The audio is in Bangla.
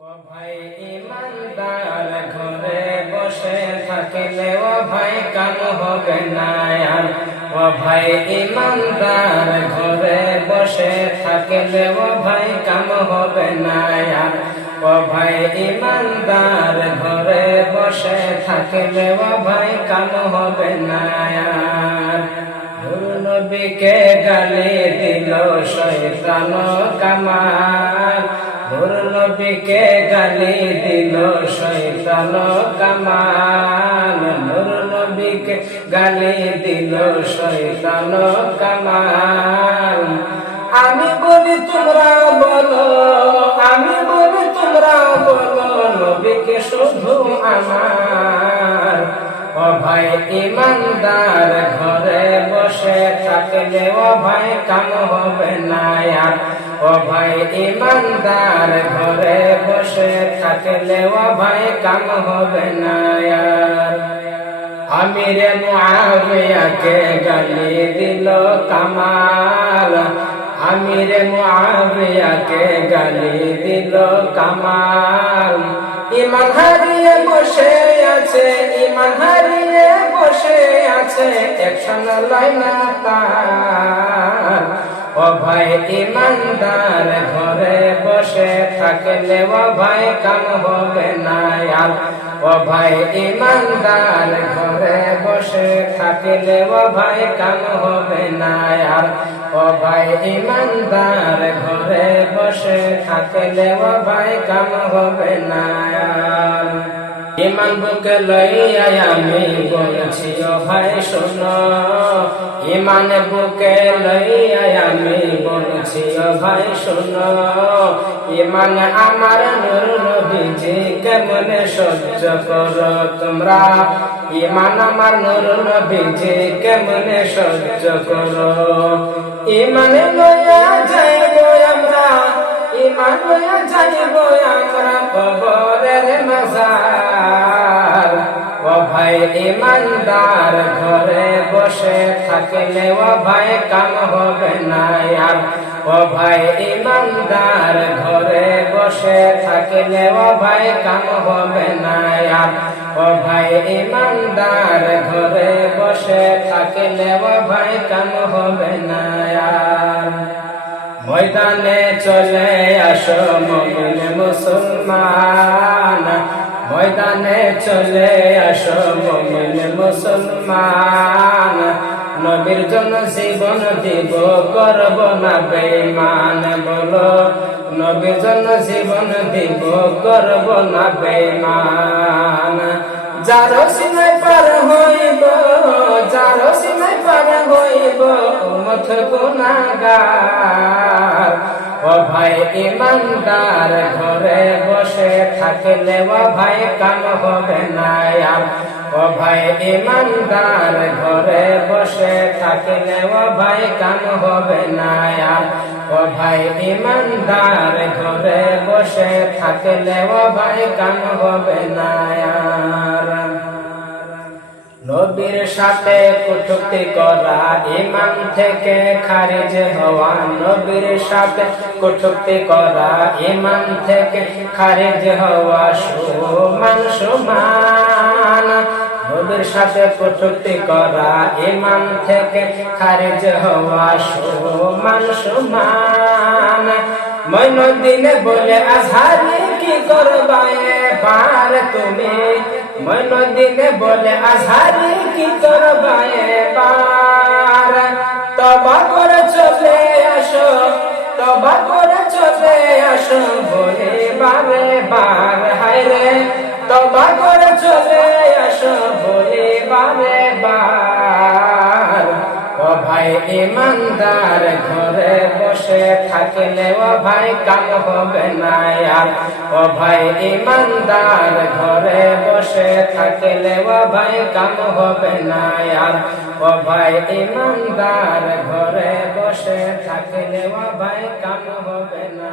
ও ভাই ইমানদার ঘরে বসে থাকিলে ও ভাই কাম হবে না আর। ও ভাই ইমানদার ঘরে বসে থাকিলে ও ভাই কাম হবে না আর। ও ভাই ইমানদার ঘরে বসে থাকিলে ও ভাই কাম হবে না আর। নবীকে গালি দিল শয়তান কামাল, নবীকে গালি দিল শয়তান কামাল, নবীকে গালি দিল শয়তান কামাল। আমি বলি তোমরা বলো, আমি বলি তোমরা বলো, নবীকে শুধু আমার। ও ভাই ইমানদার ঘরে বসে থাকলে ও ভাই কাম হবে না আর। ও ভাই ইমানদার ঘরে বসে থাকলে ও ভাই কাম হবে না আর। আমির মুআবিয়াকে গালি দিল কামাল, আমির মুআবিয়াকে গালি দিল কামাল। ইমান হারিয়ে বসে আছে, ইমান হারিয়ে বসে আছে, একশন লাইনা তার। ও ভাই ইমানদার ঘরে বসে থাকলে ও ভাই কাম হবে না আর। ও ভাই ইমানদার ঘরে বসে থাকলে ও ভাই কাম হবে না আর। ও ভাই ইমানদার ঘরে বসে থাকলে ও ভাই কাম হবে না আর। ইমান বুকে লইয়া আমি বলছি ও ভাই শোনো, ইমান বুকে লইয়া আমি বলছি ও ভাই শোনো। ইমান আমার নূর নবীজি কেমনে সহ্য করো তোমরা, ইমান আমার নূর নবীজি কেমনে সহ্য করো। ইমান লইয়া যাইব আমরা, ইমান লইয়া যাইব আমরা কবরের মাজার। ও ভাই ইমানদার ঘরে বসে থাকলে ও ভাই কাম হবে না আর। ও ভাই ইমানদার ঘরে বসে থাকলে ও ভাই কাম হবে না আর। ও ভাই ইমানদার ঘরে বসে থাকলে ও ভাই কাম হবে না আর। ময়দানে চলে আসো মুমিন মুসলমান, ময়দানে চলে আসো মুমিন মুসলমান। নবীর জন্য জীবন দিব করব না বেঈমান, বলো নবীর জন্য জীবন দিব করব না বেঈমান। যার সীমায় পার হইব, যার সীমায় পার হইব উম্মত গুনাহগার। ও ভাই ইমানদার ঘরে বসে থাকলে ও ভাই কাম হবে না আর। ও ভাই ইমানদার ঘরে বসে থাকলে ও ভাই কাম হবে না আর। ও ভাই ইমানদার ঘরে বসে থাকলে ও ভাই কাম হবে না আর। নবীর সাথে কটূক্তি করা ইমান থেকে খারিজ হওয়া, নবীর সাথে কটূক্তি করা ইমান থেকে খারিজ হওয়া সমান সমান। নবীর সাথে কটূক্তি করা ইমান থেকে খারিজ হওয়া সমান সমান। মঈনুদ্দিনে বলে আজহারি কি করবা এবার তুমি, মঈনুদ্দিনে বলে আজহারি কি করবা এবার। তওবা করে চলে আসো, তওবা করে চলে আসো বলে বারে বার। হায় রে তওবা করে চলে আসো বলে বারে বার। ও ভাই ইমানদার ঘরে বসে থাকলে ও ভাই কাম হবে না আর। ও ভাই ইমানদার ঘরে বসে থাকলে ও ভাই কাম হবে না আর। ও ভাই ইমানদার ঘরে বসে থাকলে ও ভাই কাম হবে না।